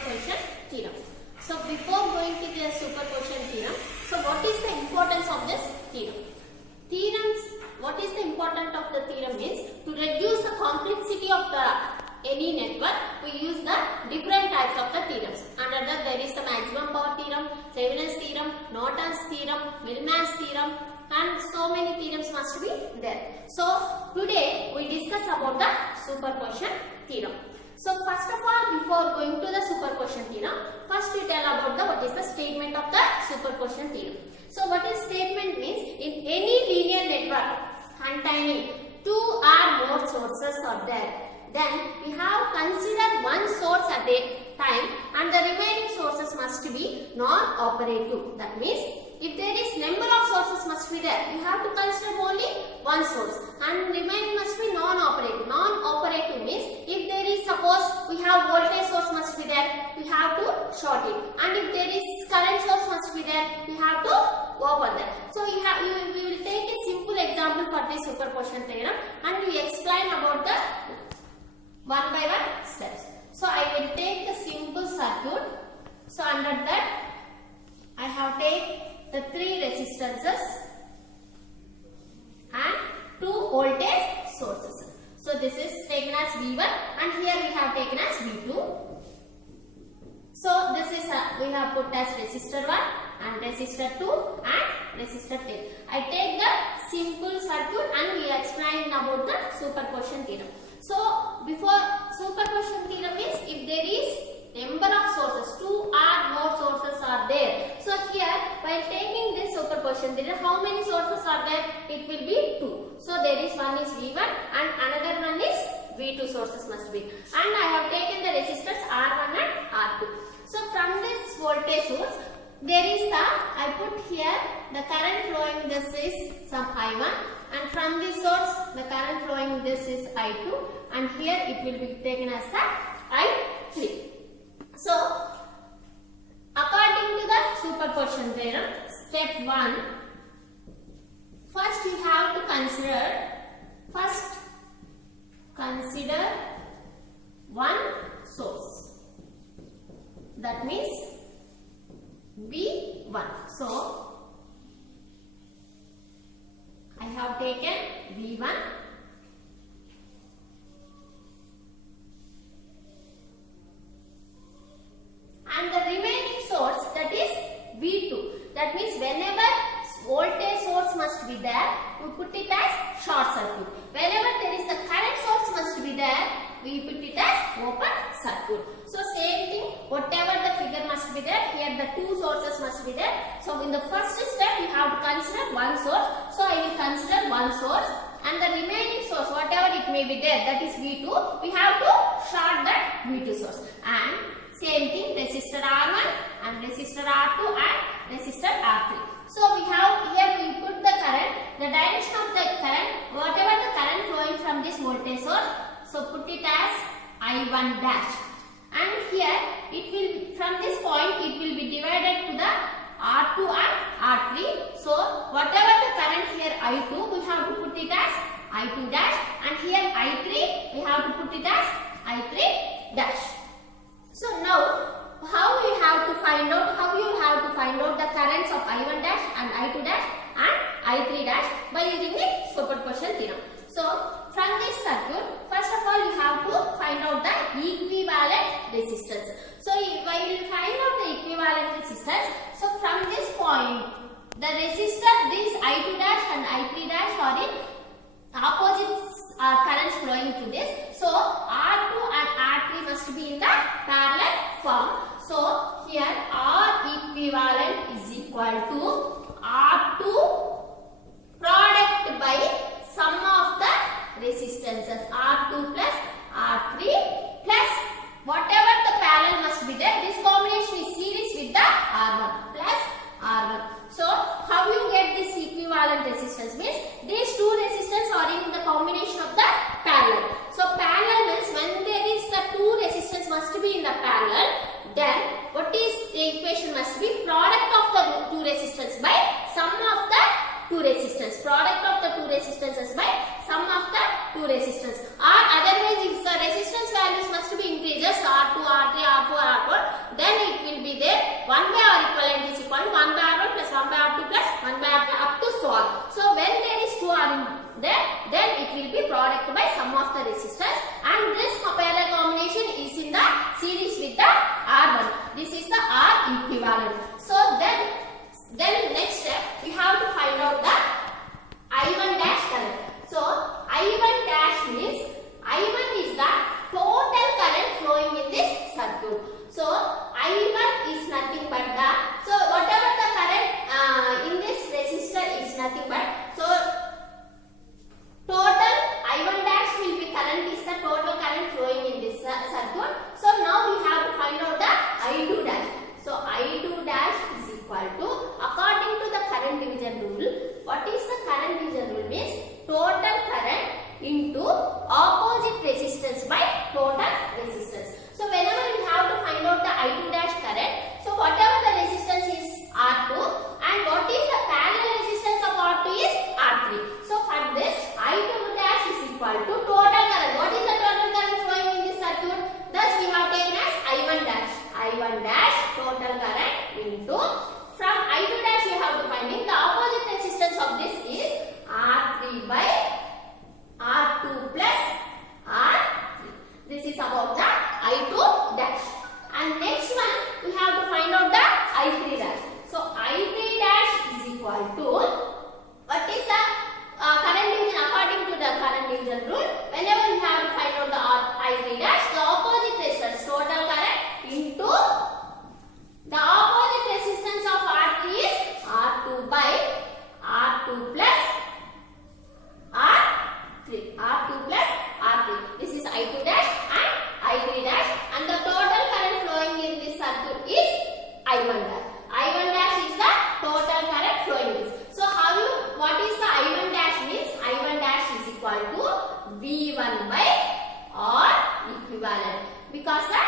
superposition theorem. So before going to the superposition theorem, so what is the importance of this theorem? What is the importance of the theorem is to reduce the complexity of any network. We use the different types of the theorems. Under that there is the maximum power theorem, Thevenin's theorem, Norton's theorem, Millman's theorem, and so many theorems must be there. So today we discuss about the superposition theorem. So first of all, before going to the superposition theorem, first we tell about what is the statement of the superposition theorem. So what is statement means, in any linear network containing two or more sources are there, then we have considered one source at a time and the remaining sources must be non-operative. That means if there is number of sources must be there, we have to consider only one source and remaining must be non-operative. Non-operative means if there is, suppose we have voltage source must be there, we have to short it, and if there is current source must be there, we have to open that. So we will take a simple example for this superposition theorem and we explain about the one by one steps. So I will take the simple circuit. So under that I have taken the three resistances and two voltage sources. So this is taken as V1 and here we have taken as V2. So this is we have put as resistor 1 and resistor 2 and resistor 10. I take the simple circuit and we explain about the superposition theorem. So before superposition theorem means if there is number of sources, two or more sources are there. So here while taking this superposition theorem, how many sources are there? It will be 2. So there is one is V1 and another one is V2 sources must be. And I have taken the resistors R1 and R2. So from this voltage source, there is I put here the current flowing, this is some I1, and from this source the current flowing, this is I2, and here it will be taken as the I3. So according to the superposition theorem, step 1, first you have to consider one source, that means V1. So I have taken V1 and the remaining source, that is V2. That means whenever voltage source must be there, we put it as short circuit. Whenever there is a current source must be there, we put it as open circuit. So same thing, whatever the figure must be there, here the two sources must be there. So in the first step we have to consider one source. So I will consider one source and the remaining source, whatever it may be there, that is V2, we have to short that V2 source. And same thing, resistor R1 and resistor R2 and resistor R3. So we have here we put the current, the direction of the current, whatever the current flowing from this voltage source, so put it as I1 dash. And here it will, from this point it will be divided to the R2 and R3. So whatever the current here I2, we have to put it as I2 dash, and here I3 we have to put it as I3 dash. So now how you have to find out the currents of I1 dash and I2 dash and I3 dash by using the superposition theorem. So from this circuit, first of all you have to find out the equivalent resistance. So while you find out the equivalent resistance, so from this point the resistor, this I2 dash and I3 dash are in opposite currents flowing to this. So R2 and R3 must be in the parallel form. So here R equivalent is equal to R2 product by sum of the resistances R2 plus R3 plus whatever the parallel must be there. This combination is series with the R1 plus R1. So how you get this equivalent resistance means these two resistance are in the combination of the parallel. So parallel means when there is the two resistance must be in the parallel, then what is the equation must be product of the two resistance by sum of the two resistance. Product of the two resistances by sum of the two resistance. Or otherwise if the resistance values must be increases R2, R3, R4, R4. 1 by R equivalent is equal to 1 by R1 plus 1 by R2 plus 1 by R3 up to so on. So when there is 2 R in there, then it will be product by sum of the resistors, and this parallel combination is in the series with the R1. This is the R equivalent. So then next step we have to find out the I1 dash current. So I1 dash means I1 is the total current flowing in this circuit. So I1 is nothing but the, so whatever the current in this resistor is nothing but, so total I1 dash will be current is the total current flowing in this circuit. So now we have to find out the I2 dash. So I2 dash is equal to, according to the current division rule, what is the current division rule means total current into opposite resistance by total resistance. So whenever we have to find out the I2 dash current, so whatever the resistance is R2 and what is the parallel resistance of R2 is R3. So for this I2 dash is equal to total current. What is the total current flowing in this circuit? Thus we have taken as I1 dash. I1 dash total current into, from I2 dash you have to finding the opposite resistance of this is R3 by R2 plus R3. This is about the I2 dash. And next one we have to find out the I3 dash. So I3 dash is equal to, what is the current division according to the current division rule? Whenever we have to find out the I3 dash, the opposite resistance total current into the opposite resistance of R3 is R2 by R2 plus R3. R2 plus R3. This is I2 dash and I3 dash, and the total current flowing in this circuit is I1 dash. I1 dash is the total current flowing in this. So what is the I1 dash means? I1 dash is equal to V1 by R equivalent, because the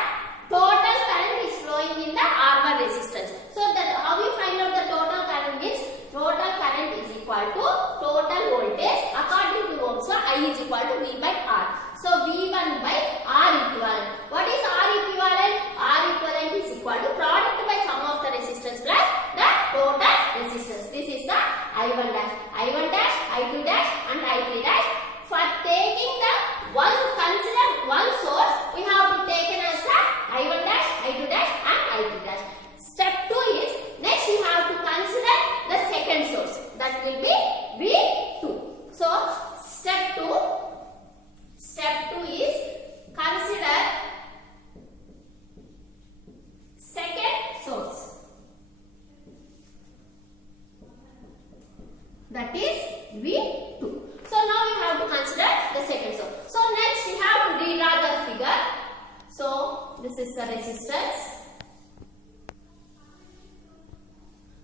total current is flowing in the R1 resistance. So that how we find out the total current means total current is equal to total voltage according to Ohm's law. I is equal to V by R. So V1 by R equivalent. What is R equivalent? R equivalent is equal to product by sum of the resistance plus the total resistance. This is the I1 dash. I1 dash, I2 dash and I3 dash. For taking the consider one source, we have to take as the I1 dash, I2 dash and I3 dash. Step 2 is, next we have to consider the second source, that will be V2. So step 2 is consider second source, that is V2. So now we have to consider the second source. So next we have to redraw the figure. So this is the resistance.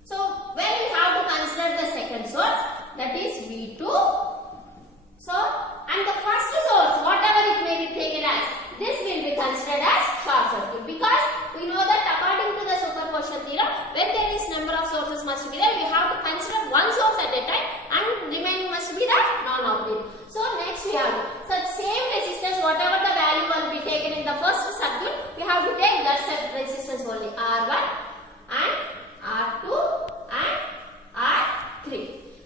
So when we have to consider the second source, that is V2. So and the first source, whatever it may be taken as, this will be considered as short circuit, because we know that according to the superposition theorem, when there is number of sources must be there, we have to consider one source at a time and remaining must be the non-opposite. So next we have, so same resistance, whatever the value will be taken in the first circuit, we have to take that set resistance only, R1 and R2 and R3.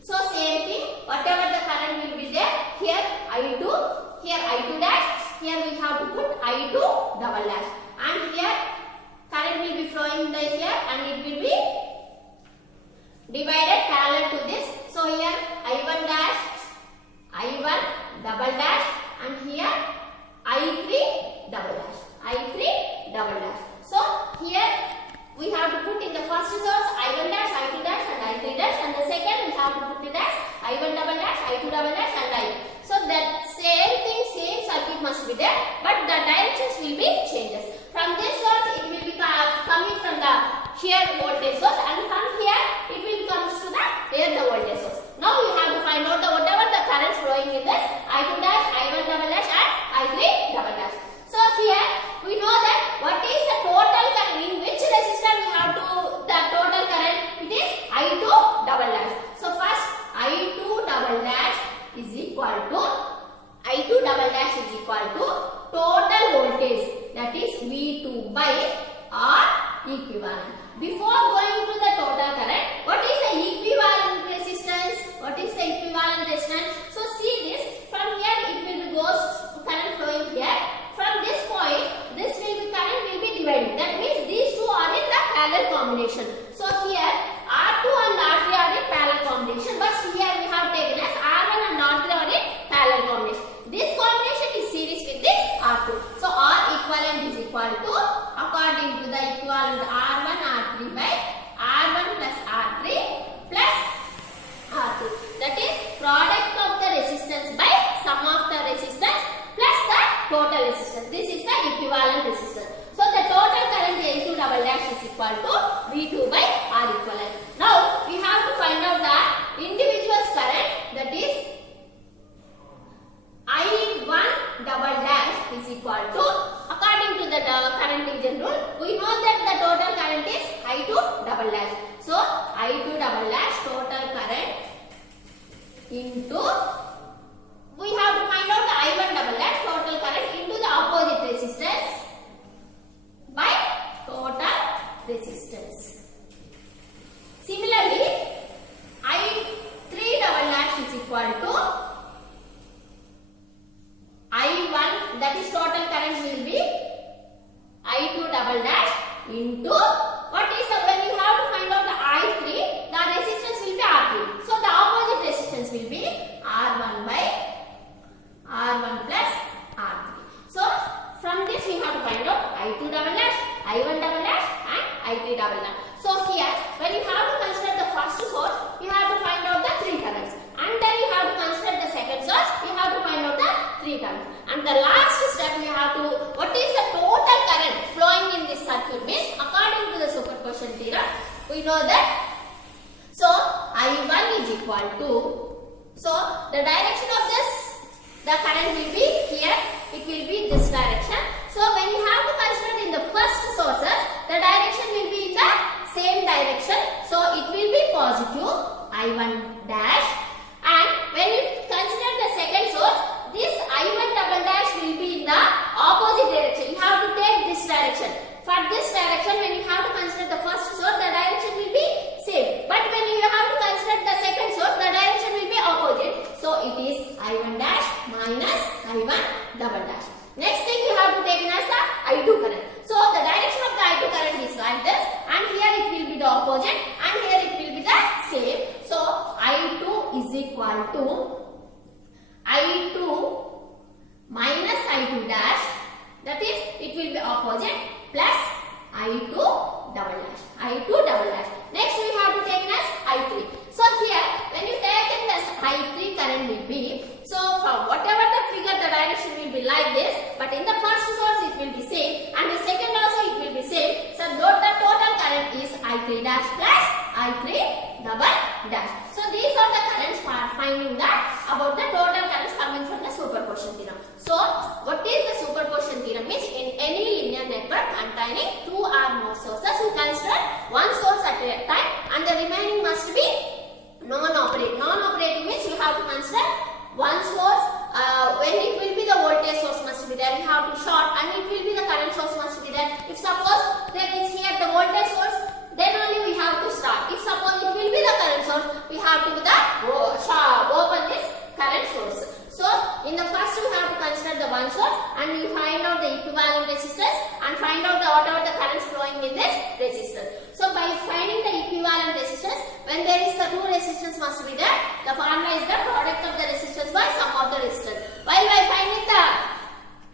So same thing, whatever the current will be there, here I2, here I2 dash, here we have to put I2 double dash, and here current will be flowing here and it will be divided parallel to this. So here I1 dash, I1 double dash, and here I3 double dash, I3 double dash. So here we have to put in the first source I1 dash, I2 dash and I3 dash, and the second we have to put it as I1 double dash, I2 double dash and I. So that same thing, same circuit must be there, but the directions will be changes. From this source it will be coming from the here voltage source, and from here it will comes to the here the voltage source. Now we have to find out the whatever the current flowing in this I2 dash, I1 double dash and I3 double dash. So here we know that what is the total current, in which resistor we have to the total current, it is I2 double dash. So first I2 double dash is equal to total voltage, that is V2 by R equivalent. Before combination. So here R2 and R3 are in parallel combination, but here we have taken as R1 and R3 are in parallel combination. This combination is series with this R2. So R equivalent is equal to, according to the equivalent, R1 R3 by R1 plus R3 plus R2. That is product of the resistance by sum of the resistance plus the total resistance. This is the equivalent resistance. So the total current L2 double dash is equal to V2 by R equivalent. Now we have to find out the individual current, that is I1 double dash is equal to, according to the current division rule, we know that the total current is I2 double dash. So I2 double dash total current into, we have to find out the I1 double dash total current into the opposite resistance by total resistance. Similarly, I3 double dash is equal to I1, that is total current will be I2 double dash into, what is the, when you have to find out the I3, the resistance will be R3. So the opposite resistance will be R1 by R1 plus R3. So from this we have to find out I2 double dash, I1 double dash and I3 double dash. So here when you have to consider the first source, you have to find out the three currents, and then you have to consider the second source, you have to find out the three currents, and the last step you have to, what is the total current flowing in this circuit means, according to the superposition theorem, we know that, so I1 is equal to, so the direction of this, the current will be here, it will be this direction. So when you have to consider in the first sources, the direction will be in the same direction, so it will be positive I1 dash, and when you consider the second source, this I1 double dash will be in the opposite direction. You have to take this direction. For this direction, when you have to consider the first source, the direction will be same, but when you have to consider the second source, the direction will be opposite. So it is I1 dash minus I1 double dash. Next thing you have to take in as the I2 current. So the direction of the I2 current is like this, and here it will be the opposite, and here it will be the same. So I2 is equal to I2 minus I2 dash, that is it will be opposite, plus I2 double dash, I2 double dash. Next we have to take as I3. So here when you take in this I3 current will be, so for whatever the figure, the direction will be like this, but in the first source it will be same, and the second also it will be same. So the total current is I3 dash plus I3 double dash. So these are the currents for finding that about the total currents coming from the superposition theorem. So what is the superposition theorem means, in any linear network containing two or more sources, you consider one source at a time and the remaining must be non-operating. Non-operating means you have to consider one source, when it will be the voltage source must be there, you have to short, and it will be the current source must be there. If suppose there is here the voltage source, then only we have to start. If suppose it will be the current source, we have to open this current source. So in the first we have to consider the one source, and we find out the equivalent resistance and find out the whatever the currents flowing in this resistance. So by finding the equivalent resistance, when there is the two resistance must be there, the formula is the product of the resistance by sum of the resistance. While by finding the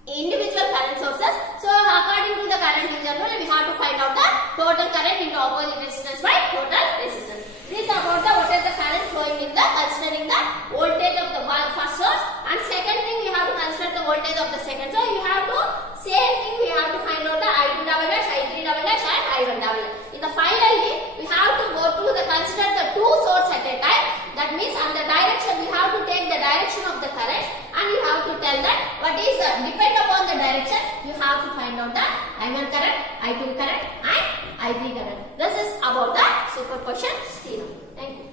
individual current sources, so according to the current division rule, we have to find out the total current into opposite resistance by total resistance. This is about the what is the current flowing in the considering the voltage of the first source, and second thing we have to consider the voltage of the second. So you have to same thing, we have to find out the I2 double dash, I3 double dash and I1 double dash. In the finally we have to go to the consider the two sources at a time. That means on the direction we have to take the direction of the current, and you have to tell that what is depend upon the direction, you have to find out the I1 current, I2 current and I3 current. This is about the superposition theorem. Thank you.